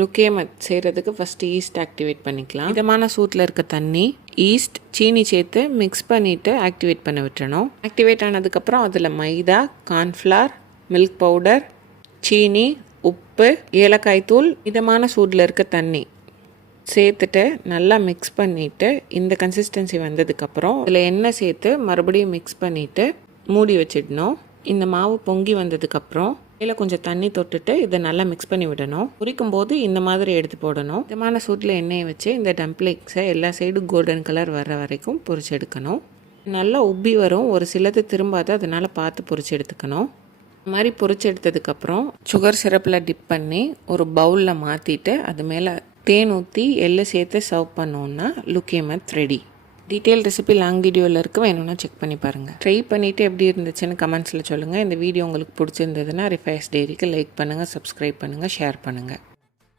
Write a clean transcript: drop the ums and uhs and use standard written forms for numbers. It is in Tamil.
லுக்கேமத் செய்கிறதுக்கு ஃபஸ்ட்டு ஈஸ்ட் ஆக்டிவேட் பண்ணிக்கலாம். மிதமான சூட்டில் இருக்க தண்ணி, ஈஸ்ட், சீனி சேர்த்து மிக்ஸ் பண்ணிவிட்டு ஆக்டிவேட் பண்ண விட்டுறணும். ஆக்டிவேட் ஆனதுக்கப்புறம் அதில் மைதா, கார்ன்ஃப்ளவர், மில்க் பவுடர், சீனி, உப்பு, ஏலக்காய் தூள், மிதமான சூடில் இருக்க தண்ணி சேர்த்துட்டு நல்லா மிக்ஸ் பண்ணிவிட்டு இந்த கன்சிஸ்டன்சி வந்ததுக்கப்புறம் இதில் எண்ணெய் சேர்த்து மறுபடியும் மிக்ஸ் பண்ணிவிட்டு மூடி வச்சிடணும். இந்த மாவு பொங்கி வந்ததுக்கப்புறம் இதில் கொஞ்சம் தண்ணி தொட்டுட்டு இதை நல்லா மிக்ஸ் பண்ணி விடணும். பொரிக்கும் போது இந்த மாதிரி எடுத்து போடணும். மிதமான சூட்டில் எண்ணெயை வச்சு இந்த டம்ப்ளிங்ஸை எல்லா சைடும் கோல்டன் கலர் வர்ற வரைக்கும் பொரிச்சு எடுக்கணும். நல்லா உப்பி வரும், ஒரு சிலது திரும்பாது, அதனால் பார்த்து பொரிச்சு எடுத்துக்கணும். இந்த மாதிரி பொரிச்சு எடுத்ததுக்கப்புறம் சுகர் சிரப்பில் டிப் பண்ணி ஒரு பவுலில் மாற்றிட்டு அது மேலே தேன் ஊற்றி எள்ளு சேர்த்து சர்வ் பண்ணோன்னா லுக்கேமத் ரெடி. டீட்டெயில் ரெசிபி லாங் வீடியோவில் இருக்குது, வேணும்னா செக் பண்ணி பாருங்கள். ட்ரை பண்ணிவிட்டு எப்படி இருந்துச்சுன்னு கமெண்ட்ஸில் சொல்லுங்கள். இந்த வீடியோ உங்களுக்கு பிடிச்சிருந்ததுன்னா ரிஃபைஸ் டைரிக்கு லைக் பண்ணுங்கள், சப்ஸ்கிரைப் பண்ணுங்கள், ஷேர் பண்ணுங்கள்.